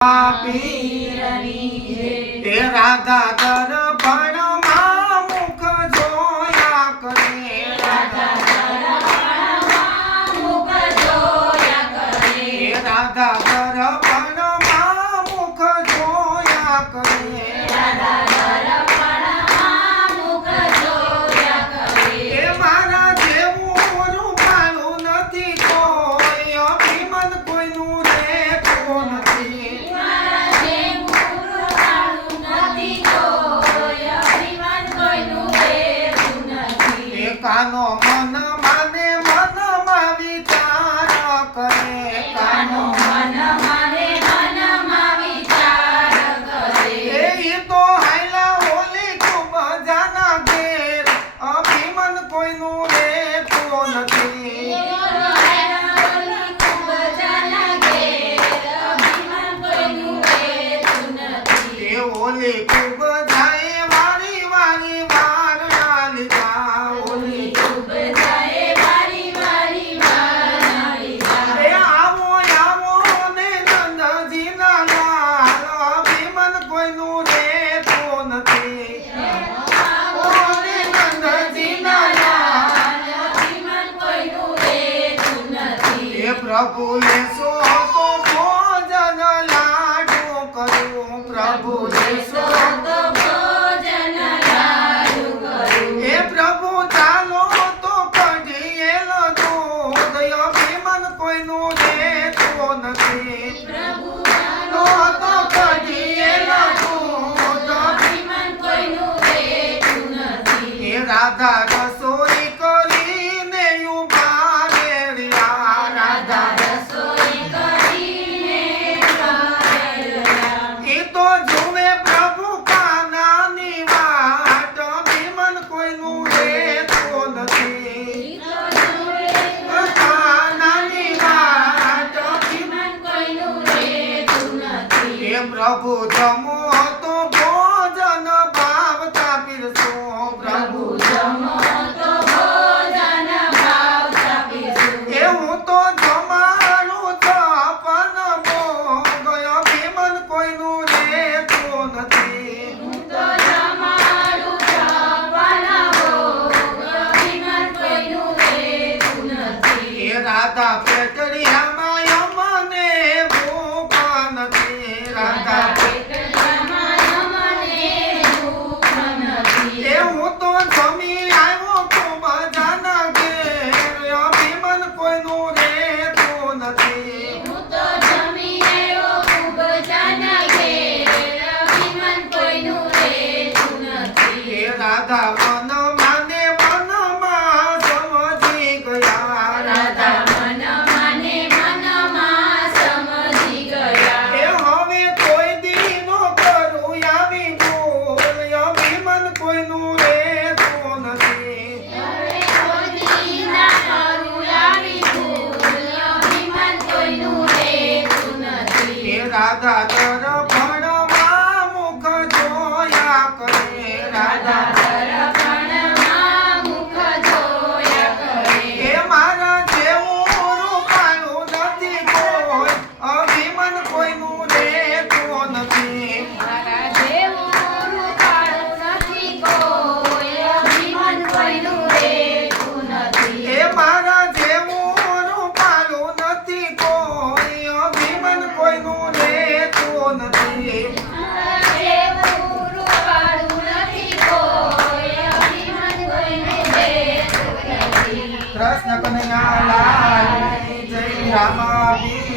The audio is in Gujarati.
એ રાધા દર્પણમાં મુખ જોયા કરે, રાધા દર્પણમાં મુખ જોયા કરે, રાધા દર્પણમાં મુખ જોયા કરે, રાધા દર્પણમાં મુખ જોયા કરે. એ મારા જેવું રૂપાળું નથી કોઈ, અભિમાન કોઈનું રહેતું નથી. કાનો મન માને મનમાં વિચાર કરે, કાનો મન માને મનમાં વિચાર કરે. એ તો હાયલા ઓલી ખૂબ જાના ઘેર, અભિમાન કોઈનું રહેતું નથી. એ ઓલી ખૂબ જાય વારી વારી વાર ડાલી જા, ઓલી ખૂબ જાય વારી વારી વાર ડાલી જા. એ આવો આવો ને નંદજીના લાલ, અભિમાન કોઈનું રહેતું નથી. આવો ને નંદજીના લાલ, અભિમાન કોઈનું રહેતું નથી. એ પ્રભુ યશો તો ભોજન લાડુ કરું, પ્રભુ યશો તો ભોજન લાડુ કરું. એ પ્રભુ ચાલો તો કઢીએલો દૂધ, અભિમાન કોઈનું રહેતું નથી. પ્રભુ ચાલો તો કઢીએલો દૂધ, અભિમાન કોઈનું રહેતું નથી. એ રાધા રસોઈ કરીને ઉભા રે રહ્યા, રાધા રસોઈ કરીને એ તો જુએ પ્રભુ કાનાની વાટ, અભિમાન કોઈનું રહેતું નથી. કાનાની વાટ, અભિમાન કોઈનું રહેતું નથી. એ પ્રભુ જમો તો ભોજન ભાવતા પીરસો, પ્રભુ જમો તો ભોજન ભાવતા પીરસો. એ હું તો જમાડું છપન ભોગ, અભિમાન કોઈનું રહેતું નથી. હું તો જમાડું છપન ભોગ, અભિમાન કોઈનું રહેતું નથી. એ રાધા પેટડિયામાં અમને ભૂખ નથી, રાધા પેટડિયામાં અમને ભૂખ નથી. એ હું તો જમી આવ્યો ખૂબ જાના ઘેર, અભિમાન કોઈનું રહેતું નથી. હું તો જમી આવ્યો ખૂબ જાના ઘેર, અભિમાન કોઈનું રહેતું નથી. એ રાધા મન માને મનમાં સમજી ગયા, રાધા મન માને મનમાં સમજી ગયા. એ હવે કોઈ દી નો કરું આવી ભૂલ, અભિમાન કોઈનું રહેતું નથી. હવે કોઈ દી ના કરું આવી ભૂલ, અભિમાન કોઈનું રહેતું નથી. એ રાધા દર્પણમાં મુખ જોયા કરે, રાધા દર્પણમાં મુખ જોયા કરે. એ મારા જેવું રૂપાળું નથી કોઈ, અભિમાન કોઈનું રહેતું નથી. મારા જેવું રૂપાળું નથી કોઈ, અભિમાન કોઈનું રહેતું નથી. એ મારા જેવું રૂપાળું નથી કોઈ, અભિમાન કોઈનું રહેતું નથી. મારા જેવું રૂપાળું નથી કોઈ, અભિમાન કોઈનું રહેતું નથી. કૃષ્ણ કનૈયા લાલ, જય રામાભી.